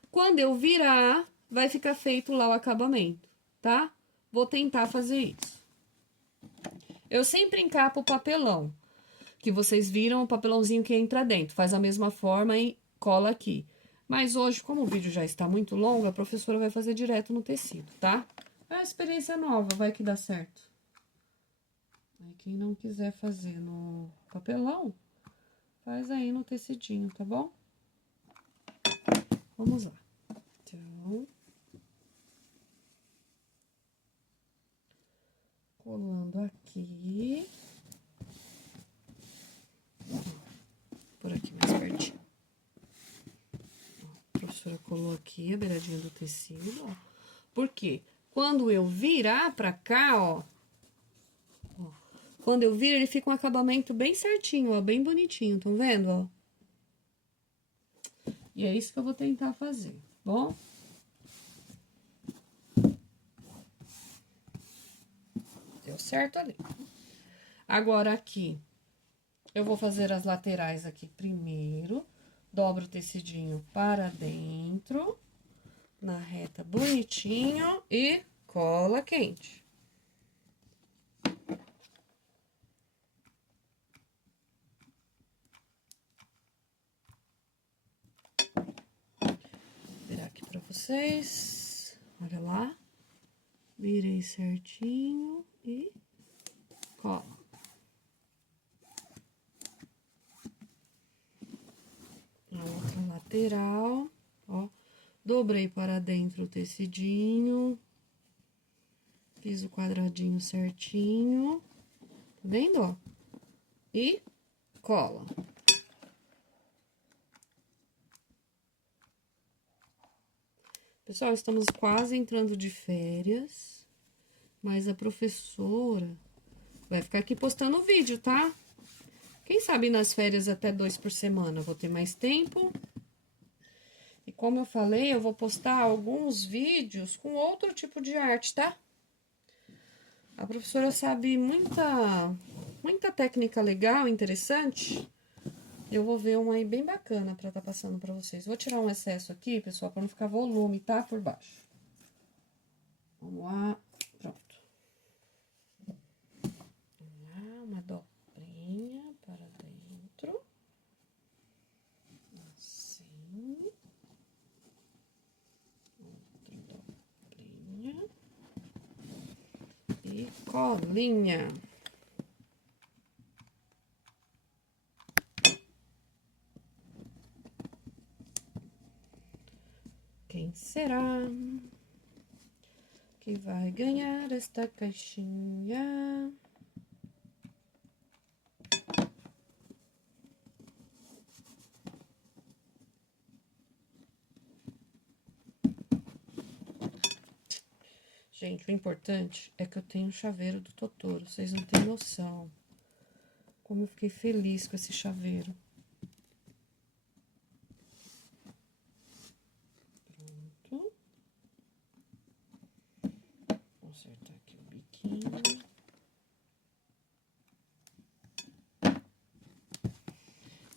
quando eu virar, vai ficar feito lá o acabamento, tá? Vou tentar fazer isso. Eu sempre encapo o papelão, que vocês viram, o papelãozinho que entra dentro. Faz a mesma forma e cola aqui. Mas hoje, como o vídeo já está muito longo, a professora vai fazer direto no tecido, tá? É uma experiência nova, vai que dá certo. Aí, quem não quiser fazer no papelão, faz aí no tecidinho, tá bom? Vamos lá. Então, colando aqui. Por aqui mais pertinho. A professora colou aqui a beiradinha do tecido, ó. Por quê? Quando eu virar pra cá, ó. Quando eu viro, ele fica um acabamento bem certinho, ó. Bem bonitinho, tão vendo, ó? E é isso que eu vou tentar fazer, bom? Deu certo ali. Agora, aqui, eu vou fazer as laterais aqui primeiro. Dobro o tecidinho para dentro, na reta bonitinho e cola quente. Vou virar aqui pra vocês. Olha lá. Virei certinho e cola. A outra lateral, ó. Dobrei para dentro o tecidinho. Fiz o quadradinho certinho. Tá vendo, ó? E cola. Pessoal, estamos quase entrando de férias, mas a professora vai ficar aqui postando o vídeo, tá? Quem sabe nas férias até 2 por semana, vou ter mais tempo. E como eu falei, eu vou postar alguns vídeos com outro tipo de arte, tá? A professora sabe muita técnica legal, interessante. Eu vou ver uma aí bem bacana pra tá passando pra vocês. Vou tirar um excesso aqui, pessoal, pra não ficar volume, tá? Por baixo. Vamos lá, pronto. Vamos lá, uma dobrinha para dentro. Assim. Outra dobrinha. E colinha. Quem será que vai ganhar esta caixinha? Gente, o importante é que eu tenho o chaveiro do Totoro. Vocês não têm noção como eu fiquei feliz com esse chaveiro. Pronto. Vou acertar aqui o biquinho.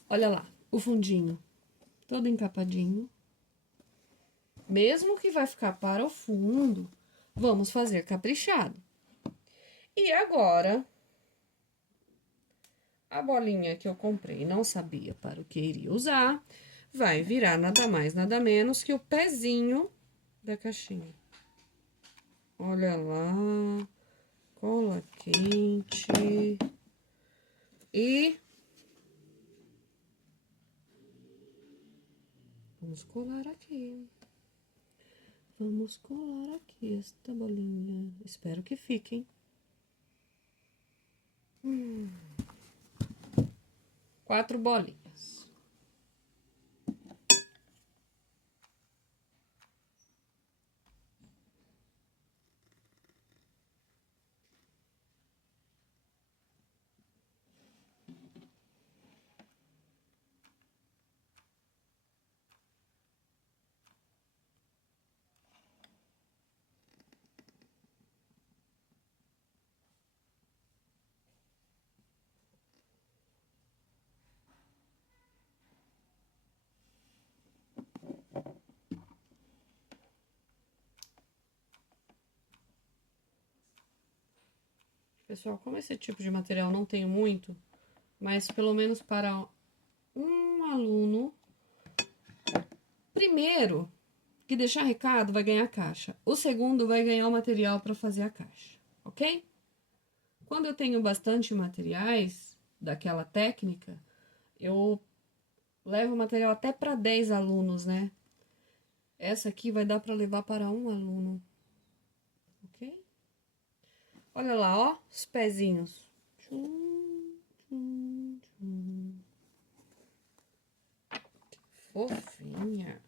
Olha lá, o fundinho todo encapadinho. Mesmo que vai ficar para o fundo, vamos fazer caprichado. E agora, a bolinha que eu comprei, não sabia para o que iria usar, vai virar nada mais, nada menos que o pezinho da caixinha. Olha lá, cola quente e vamos colar aqui. Vamos colar aqui esta bolinha. Espero que fiquem. 4 bolinhas. Pessoal, como esse tipo de material não tenho muito, mas pelo menos para um aluno, primeiro que deixar recado vai ganhar a caixa. O segundo vai ganhar o material para fazer a caixa, ok? Quando eu tenho bastante materiais daquela técnica, eu levo o material até para 10 alunos, né? Essa aqui vai dar para levar para um aluno, ok? Olha lá, ó, os pezinhos. Tchum, tchum, tchum. Fofinha.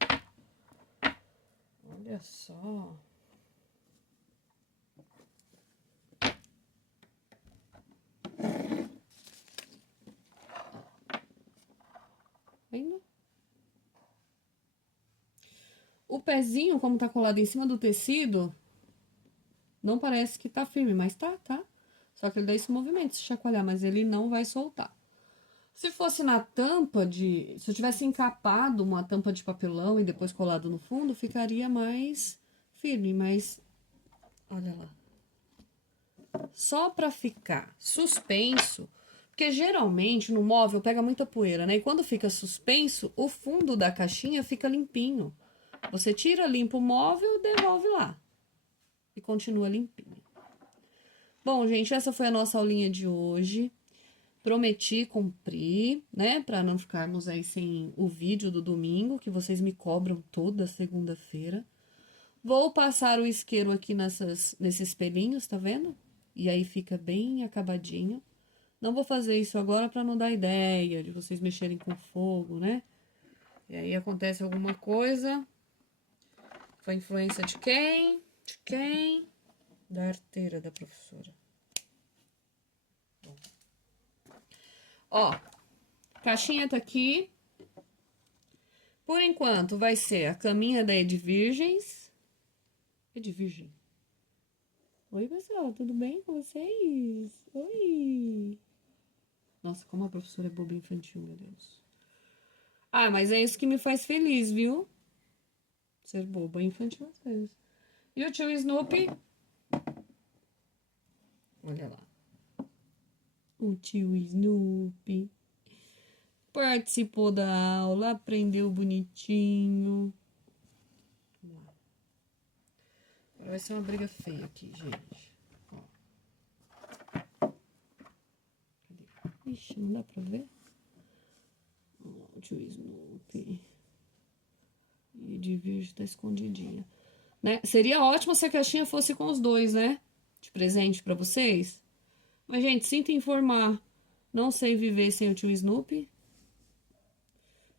Olha só. Vendo? O pezinho, como tá colado em cima do tecido, não parece que tá firme, mas tá? Só que ele dá esse movimento se chacoalhar, mas ele não vai soltar. Se fosse na tampa de... Se eu tivesse encapado uma tampa de papelão e depois colado no fundo, ficaria mais firme, mas... Olha lá. Só pra ficar suspenso, porque geralmente no móvel pega muita poeira, né? E quando fica suspenso, o fundo da caixinha fica limpinho. Você tira, limpa o móvel e devolve lá. E continua limpinho. Bom, gente, essa foi a nossa aulinha de hoje. Prometi cumprir, né? Para não ficarmos aí sem o vídeo do domingo, que vocês me cobram toda segunda-feira. Vou passar o isqueiro aqui nesses espelhinhos, tá vendo? E aí fica bem acabadinho. Não vou fazer isso agora para não dar ideia de vocês mexerem com fogo, né? E aí acontece alguma coisa. Foi influência de quem? De quem? Da arteira da professora. Ó, caixinha tá aqui. Por enquanto, vai ser a caminha da Edvirgens. Edvirgem. Oi, pessoal, tudo bem com vocês? Oi! Nossa, como a professora é boba infantil, meu Deus. Ah, mas é isso que me faz feliz, viu? Ser boba infantil às vezes. E o tio Snoopy? Olha lá. O tio Snoopy participou da aula, aprendeu bonitinho. Vamos lá. Agora vai ser uma briga feia aqui, gente. Ó. Cadê? Ixi, não dá pra ver? Ó, o tio Snoopy. E de virgem tá escondidinha. Né? Seria ótimo se a caixinha fosse com os dois, né? De presente pra vocês. Mas, gente, sinto informar. Não sei viver sem o tio Snoopy.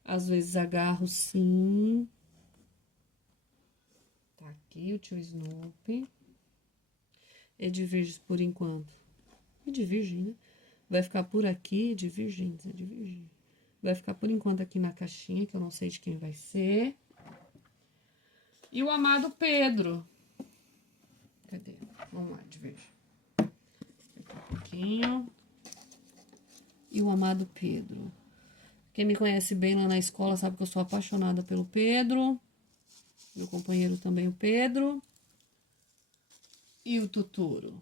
Às vezes agarro sim. Tá aqui o tio Snoopy. Edvirgens por enquanto. Edvirgem, né? Vai ficar por aqui, Edvirgens, Edvirgem. Vai ficar por enquanto aqui na caixinha, que eu não sei de quem vai ser. E o amado Pedro. Cadê? Vamos lá, Edvirgem. Um pouquinho. E o amado Pedro. Quem me conhece bem lá na escola sabe que eu sou apaixonada pelo Pedro. Meu companheiro também, o Pedro. E o Totoro.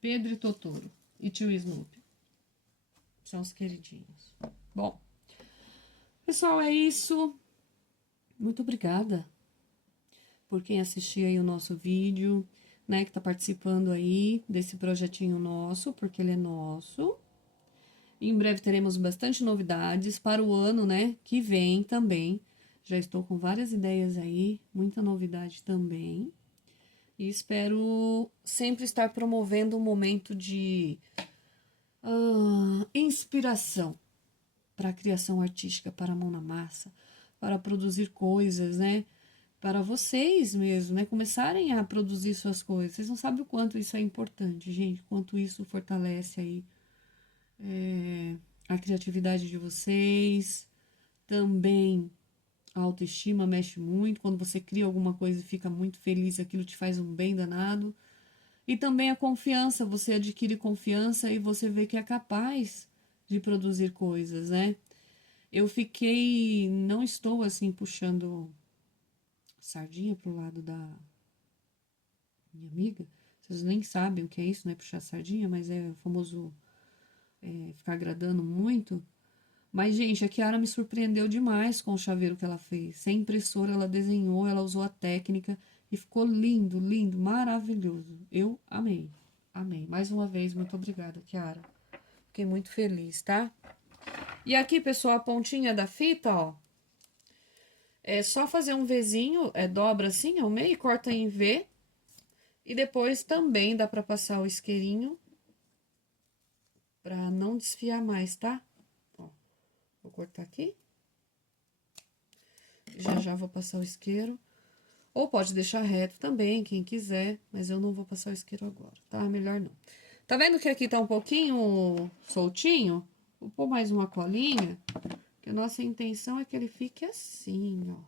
Pedro e Totoro. E tio Snoopy. São os queridinhos. Bom, pessoal, é isso. Muito obrigada por quem assistiu aí o nosso vídeo, né? Que tá participando aí desse projetinho nosso, porque ele é nosso. Em breve teremos bastante novidades para o ano, né? Que vem também. Já estou com várias ideias aí, muita novidade também. E espero sempre estar promovendo um momento de inspiração para a criação artística, para a mão na massa, para produzir coisas, né? Para vocês mesmo, né? Começarem a produzir suas coisas. Vocês não sabem o quanto isso é importante, gente. Quanto isso fortalece aí a criatividade de vocês. Também a autoestima mexe muito. Quando você cria alguma coisa e fica muito feliz, aquilo te faz um bem danado. E também a confiança. Você adquire confiança e você vê que é capaz de produzir coisas, né? Eu fiquei. Não estou assim puxando sardinha pro lado da minha amiga. Vocês nem sabem o que é isso, né? Puxar sardinha, mas é o famoso ficar agradando muito. Mas, gente, a Kiara me surpreendeu demais com o chaveiro que ela fez. Sem impressora, ela desenhou, ela usou a técnica e ficou lindo, lindo, maravilhoso. Eu amei, amei. Mais uma vez, muito obrigada, Kiara. Fiquei muito feliz, tá? E aqui, pessoal, a pontinha da fita, ó. É só fazer um Vzinho, dobra assim ao meio, corta em V. E depois também dá pra passar o isqueirinho pra não desfiar mais, tá? Ó, vou cortar aqui. Já já vou passar o isqueiro. Ou pode deixar reto também, quem quiser, mas eu não vou passar o isqueiro agora, tá? Melhor não. Tá vendo que aqui tá um pouquinho soltinho? Vou pôr mais uma colinha, que a nossa intenção é que ele fique assim, ó.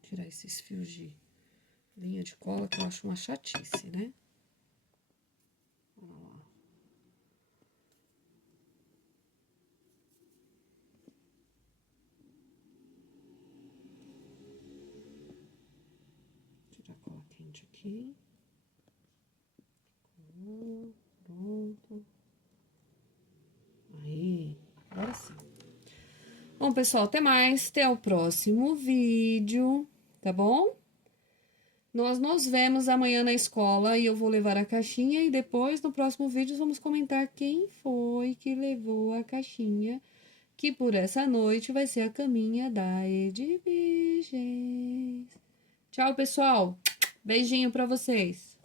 Tirar esses fios de linha de cola, que eu acho uma chatice, né? Olha lá. Tirar a cola quente aqui. Pronto. Aí, agora sim. Bom, pessoal, até mais. Até o próximo vídeo, tá bom? Nós nos vemos amanhã na escola e eu vou levar a caixinha e depois no próximo vídeo vamos comentar quem foi que levou a caixinha, que por essa noite vai ser a caminha da Edviges. Tchau, pessoal. Beijinho pra vocês.